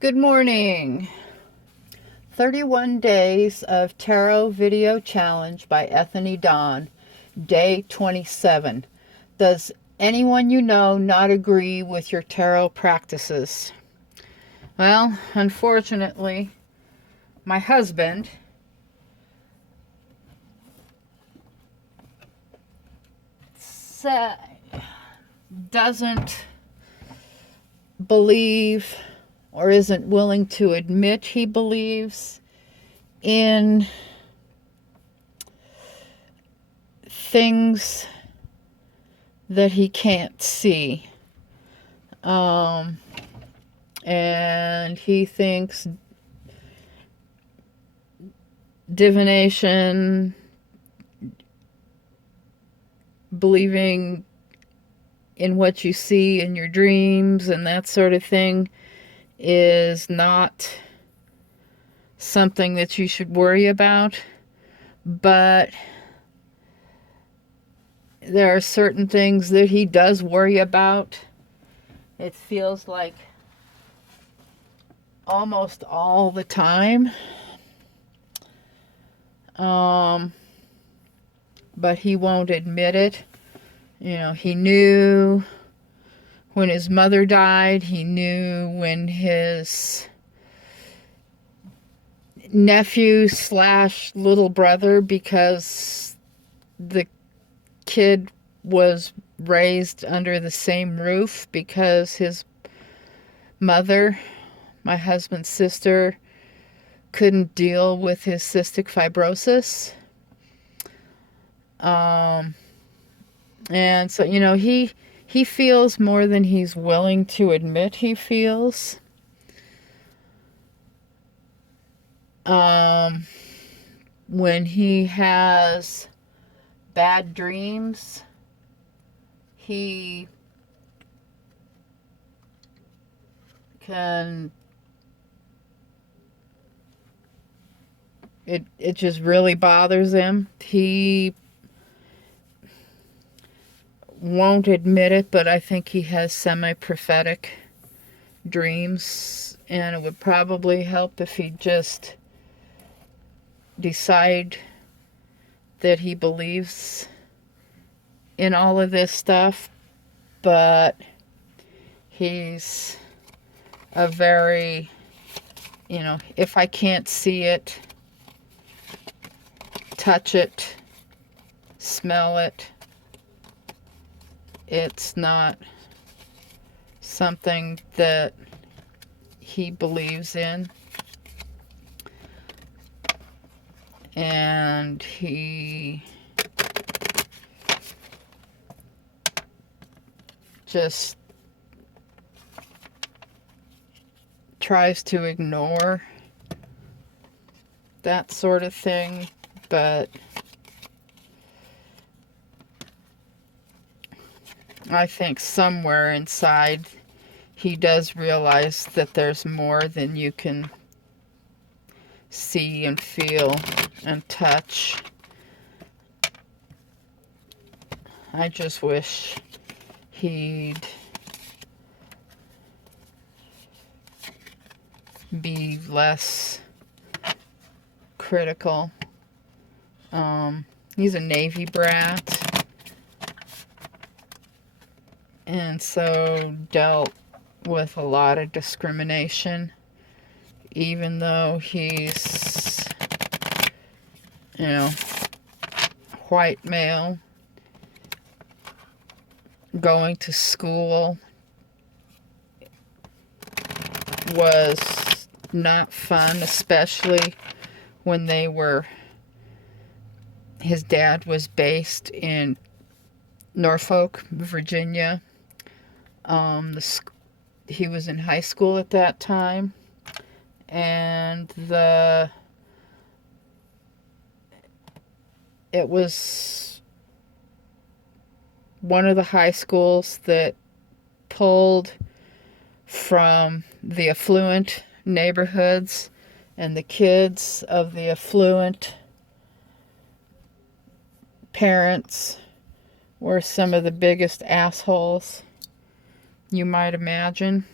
Good morning. 31 Days of Tarot Video Challenge by Ethanydawn, Day 27. Does anyone you know not agree with your tarot practices? Well, unfortunately, my husband doesn't believe or isn't willing to admit he believes in things that he can't see. And he thinks divination, believing in what you see in your dreams and that sort of thing is not something that you should worry about. But there are certain things that he does worry about. It feels like almost all the time. But he won't admit it. You know, he knew when his mother died. He knew when his nephew / little brother, because the kid was raised under the same roof, because his mother, my husband's sister, couldn't deal with his cystic fibrosis. And so, you know, he feels more than he's willing to admit he feels. When he has bad dreams, he can, it just really bothers him. He won't admit it, but I think he has semi-prophetic dreams, and it would probably help if he just decide that he believes in all of this stuff. But he's a very, you know, if I can't see it, touch it, smell it, it's not something that he believes in. And he just tries to ignore that sort of thing. But I think somewhere inside he does realize that there's more than you can see and feel and touch. I just wish he'd be less critical. He's a Navy brat, and so dealt with a lot of discrimination, even though he's, you know, white male, going to school was not fun, especially when his dad was based in Norfolk, Virginia. He was in high school at that time, and it was one of the high schools that pulled from the affluent neighborhoods, and the kids of the affluent parents were some of the biggest assholes you might imagine.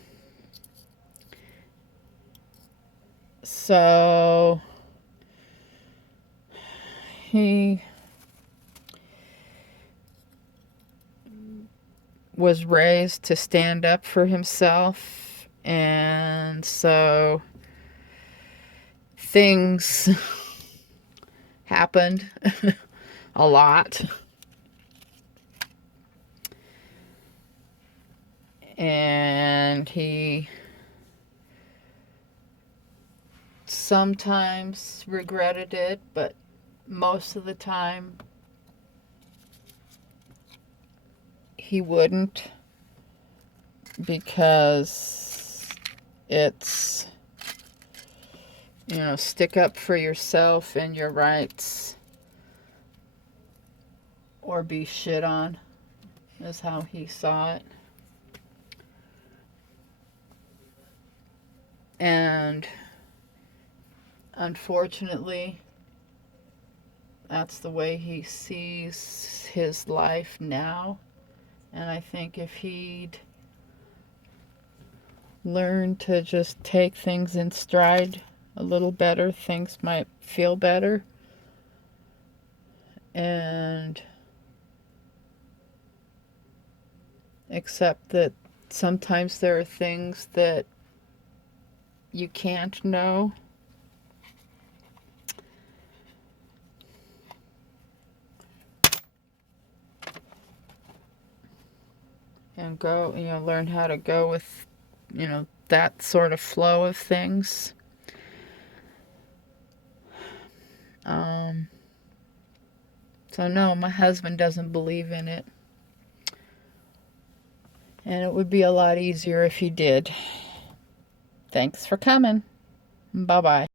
So he was raised to stand up for himself, and so things happened a lot. And he sometimes regretted it, but most of the time he wouldn't, because it's, you know, stick up for yourself and your rights or be shit on, is how he saw it. And unfortunately, that's the way he sees his life now. And I think if he'd learned to just take things in stride a little better, things might feel better. And accept that sometimes there are things that you can't know. And go, you know, learn how to go with, you know, that sort of flow of things. So no, my husband doesn't believe in it. And it would be a lot easier if he did. Thanks for coming. Bye-bye.